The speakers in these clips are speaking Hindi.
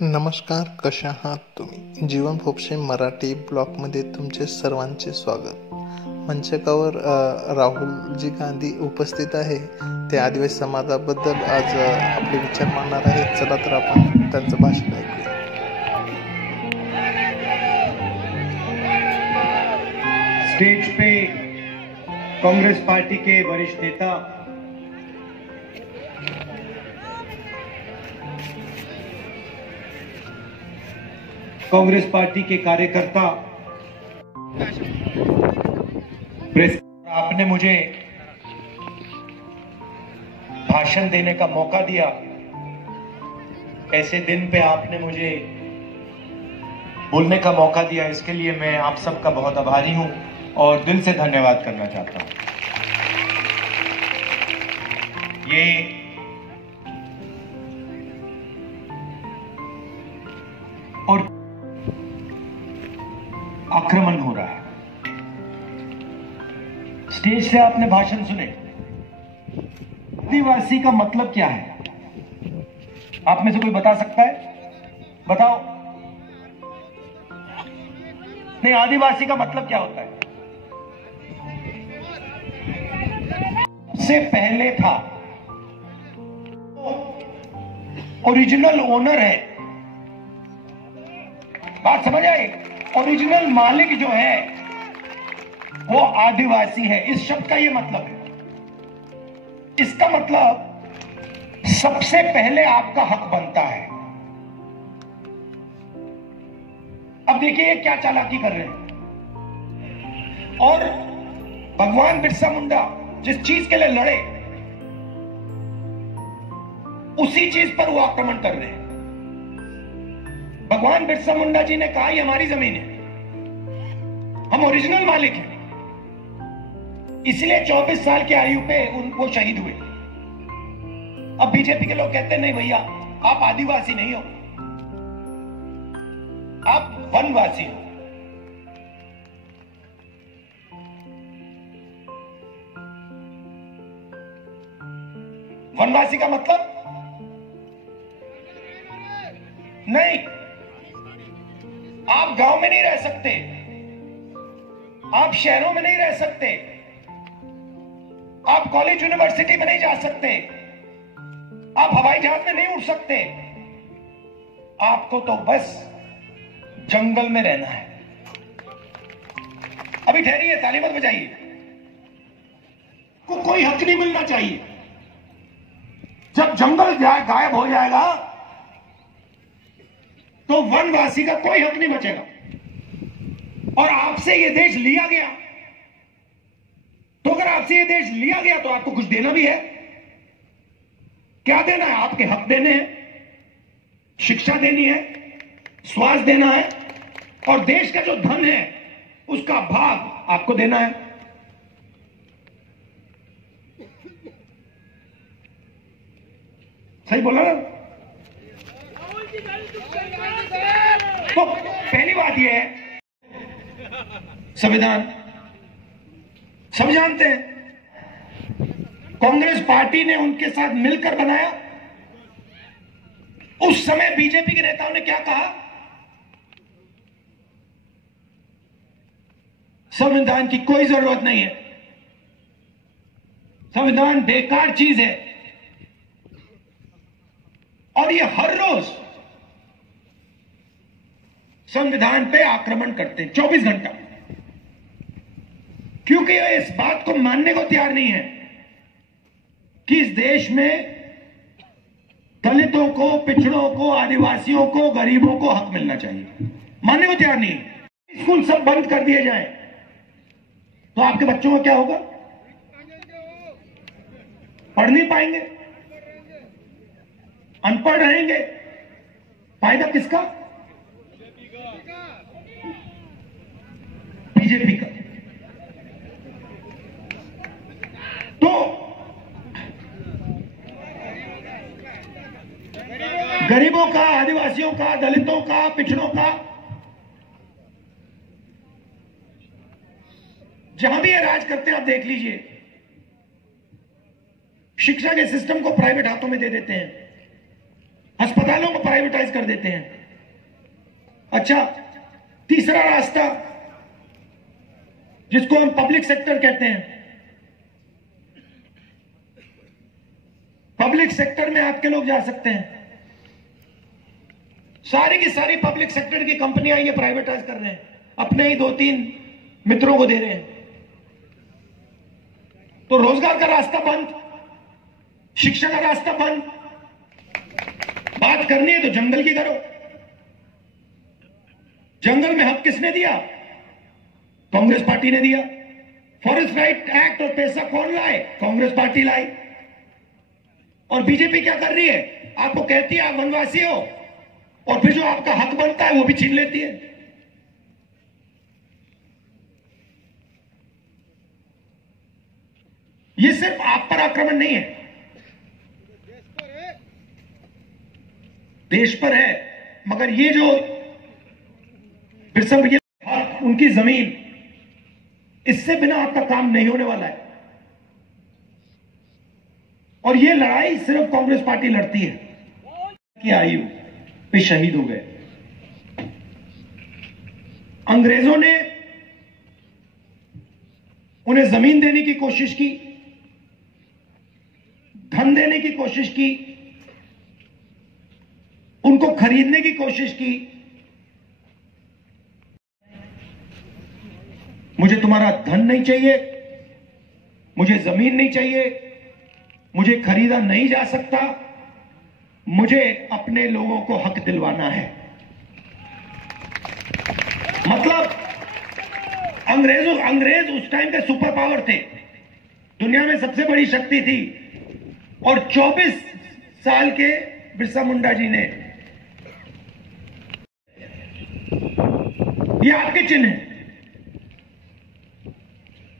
नमस्कार, कशा आहात तुम्ही? जीवन फोपशे मराठी ब्लॉगमध्ये तुमचे सर्वांचे स्वागत. मंचकावर राहुलजी गांधी उपस्थित आहे. ते आदिवासी समाजाबद्दल आज आपले विचार मांडणार आहेत. चला तर आपण त्यांचं भाषण ऐकूया. स्टेज पे कांग्रेस पार्टी के वरिष्ठ नेता कांग्रेस पार्टी के कार्यकर्ता, प्रेस, आपने मुझे भाषण देने का मौका दिया। ऐसे दिन पे आपने मुझे बोलने का मौका दिया, इसके लिए मैं आप सबका बहुत आभारी हूं और दिल से धन्यवाद करना चाहता हूं। ये और आक्रमण हो रहा है। स्टेज से आपने भाषण सुने। आदिवासी का मतलब क्या है? आप में से कोई बता सकता है? बताओ। नहीं, आदिवासी का मतलब क्या होता है? से पहले था, ओरिजिनल ओनर है। बात समझ आई? ओरिजिनल मालिक जो है वो आदिवासी है। इस शब्द का ये मतलब है। इसका मतलब सबसे पहले आपका हक बनता है। अब देखिए क्या चालाकी कर रहे हैं। और भगवान बिरसा मुंडा जिस चीज के लिए लड़े, उसी चीज पर वो आक्रमण कर रहे हैं। भगवान बिरसा मुंडा जी ने कहा ये हमारी जमीन है, हम ओरिजिनल मालिक हैं। इसलिए 24 साल की आयु पे वो शहीद हुए। अब बीजेपी के लोग कहते हैं नहीं भैया, आप आदिवासी नहीं हो, आप वनवासी हो। वनवासी का मतलब नहीं, आप गांव में नहीं रह सकते, आप शहरों में नहीं रह सकते, आप कॉलेज यूनिवर्सिटी में नहीं जा सकते, आप हवाई जहाज में नहीं उड़ सकते। आपको तो बस जंगल में रहना है। अभी ठहरिए, ताली मत बजाइए। को कोई हक नहीं मिलना चाहिए। जब जंगल गायब हो जाएगा तो वनवासी का कोई हक नहीं बचेगा। और आपसे ये देश लिया गया, तो अगर आपसे ये देश लिया गया तो आपको कुछ देना भी है। क्या देना है? आपके हक देने हैं, शिक्षा देनी है, स्वास्थ्य देना है, और देश का जो धन है उसका भाग आपको देना है। सही बोला ना? तो पहली बात यह है, संविधान सब जानते हैं। कांग्रेस पार्टी ने उनके साथ मिलकर बनाया। उस समय बीजेपी के नेताओं ने क्या कहा? संविधान की कोई जरूरत नहीं है, संविधान बेकार चीज है। और ये हर रोज संविधान पे आक्रमण करते हैं 24 घंटा, क्योंकि ये इस बात को मानने को तैयार नहीं है कि इस देश में दलितों को, पिछड़ों को, आदिवासियों को, गरीबों को हक मिलना चाहिए। मानने को तैयार नहीं है। स्कूल सब बंद कर दिए जाएं तो आपके बच्चों का क्या होगा? पढ़ नहीं पाएंगे, अनपढ़ रहेंगे। फायदा किसका? बीजेपी का। तो गरीबों का, आदिवासियों का, दलितों का, पिछड़ों का, जहां भी ये राज करते हैं आप देख लीजिए। शिक्षा के सिस्टम को प्राइवेट हाथों में दे देते हैं। अस्पतालों को प्राइवेटाइज कर देते हैं। अच्छा, तीसरा रास्ता जिसको हम पब्लिक सेक्टर कहते हैं, पब्लिक सेक्टर में आपके लोग जा सकते हैं। सारी की सारी पब्लिक सेक्टर की कंपनियां ये प्राइवेटाइज कर रहे हैं, अपने ही 2-3 मित्रों को दे रहे हैं। तो रोजगार का रास्ता बंद, शिक्षा का रास्ता बंद। बात करनी है तो जंगल की करो। जंगल में हक किसने दिया? कांग्रेस पार्टी ने दिया। फॉरेस्ट राइट एक्ट और पैसा कौन लाए? कांग्रेस पार्टी लाई। और बीजेपी क्या कर रही है? आपको कहती है आप वनवासी हो, और फिर जो आपका हक बनता है वो भी छीन लेती है। ये सिर्फ आप पर आक्रमण नहीं है, देश पर है। मगर ये जो बिरसा मुंडा उनकी जमीन, इससे बिना आपका काम नहीं होने वाला है। और ये लड़ाई सिर्फ कांग्रेस पार्टी लड़ती है कि आयु पे शहीद हो गए। अंग्रेजों ने उन्हें जमीन देने की कोशिश की, धन देने की कोशिश की, उनको खरीदने की कोशिश की। मुझे तुम्हारा धन नहीं चाहिए, मुझे जमीन नहीं चाहिए, मुझे खरीदा नहीं जा सकता, मुझे अपने लोगों को हक दिलवाना है। मतलब अंग्रेज उस टाइम के सुपर पावर थे, दुनिया में सबसे बड़ी शक्ति थी। और 24 साल के बिरसा मुंडा जी ने, ये आपके चिन्ह है,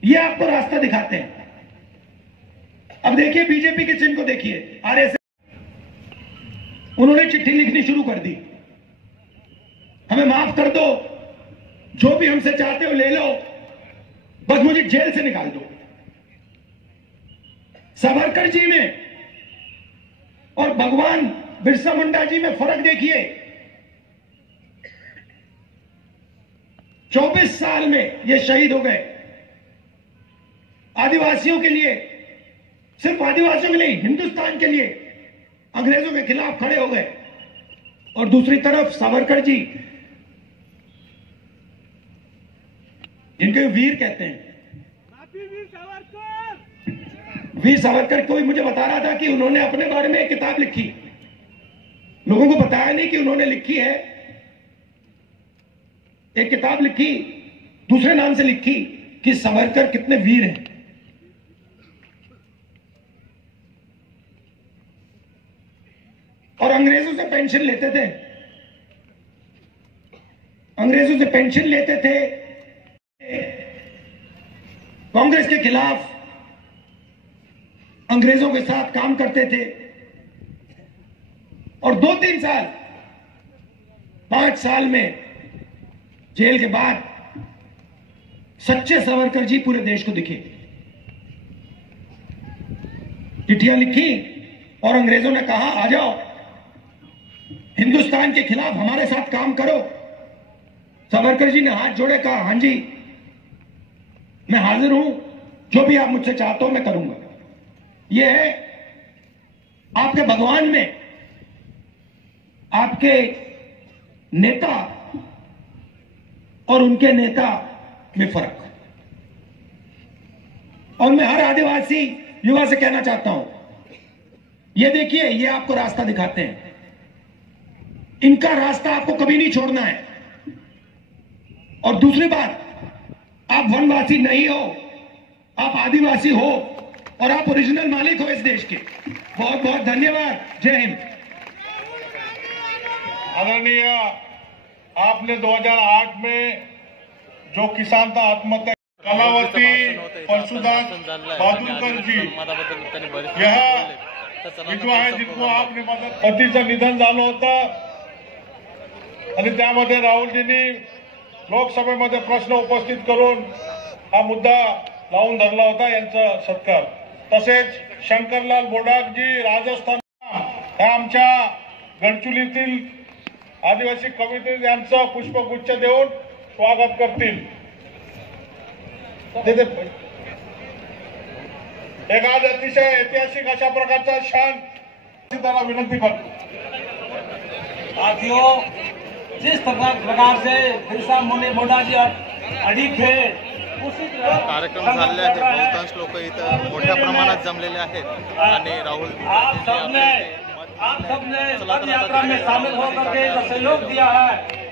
ये आपको रास्ता दिखाते हैं। अब देखिए बीजेपी के चिन्ह को देखिए, आरएसएस। उन्होंने चिट्ठी लिखनी शुरू कर दी, हमें माफ कर दो, जो भी हमसे चाहते हो ले लो, बस मुझे जेल से निकाल दो। सावरकर जी में और भगवान बिरसा मुंडा जी में फर्क देखिए। 24 साल में ये शहीद हो गए। आदिवासियों के लिए, सिर्फ आदिवासियों के लिए, हिंदुस्तान के लिए अंग्रेजों के खिलाफ खड़े हो गए। और दूसरी तरफ सावरकर जी, जिनके वीर कहते हैं, वीर सावरकर। कोई मुझे बता रहा था कि उन्होंने अपने बारे में एक किताब लिखी, लोगों को बताया नहीं कि उन्होंने लिखी है। एक किताब लिखी, दूसरे नाम से लिखी, कि सावरकर कितने वीर हैं। और अंग्रेजों से पेंशन लेते थे, अंग्रेजों से पेंशन लेते थे, कांग्रेस के खिलाफ अंग्रेजों के साथ काम करते थे। और 2-3 साल, 5 साल में जेल के बाद सच्चे सावरकर जी पूरे देश को दिखे। चिट्ठियां लिखी और अंग्रेजों ने कहा आ जाओ, हिंदुस्तान के खिलाफ हमारे साथ काम करो। सावरकर जी ने हाथ जोड़े, कहा हां जी, मैं हाजिर हूं, जो भी आप मुझसे चाहते हो मैं करूंगा। यह है आपके भगवान में, आपके नेता और उनके नेता में फर्क। और मैं हर आदिवासी युवा से कहना चाहता हूं, ये देखिए, ये आपको रास्ता दिखाते हैं, इनका रास्ता आपको कभी नहीं छोड़ना है। और दूसरी बात, आप वनवासी नहीं हो, आप आदिवासी हो, और आप ओरिजिनल मालिक हो इस देश के। बहुत बहुत धन्यवाद। जय हिंद। आदरणीय, आपने 2008 में जो किसान था आत्महत्या, कलावती परशुदास बहादुरकर जी, यह विधवा आहे जिनको आपने मदत, पतीचं निधन झालं होतं आणि त्यामध्ये राहुलजींनी लोकसभेमध्ये प्रश्न उपस्थित करून हा मुद्दा लावून धरला होता, यांचा सत्कार। तसेच शंकरलाल बोडाकजी राजस्थान, ह्या आमच्या गडचुलीतील आदिवासी कवितील यांचं पुष्पगुच्छ देऊन स्वागत करतील। एक आज अतिशय ऐतिहासिक अशा प्रकारचा क्षण त्याला विनंती करतो। साथियों, जिस प्रकार से बिरसा मुंडा जी अडीक थे उसी कार्यक्रम झालेले आहेत। बहुतांश लोक इथं मोठ्या प्रमाणात जमलेले आहेत आणि राहुल आप सबने पद यात्रा में शामिल होकर के जो सहयोग दिया है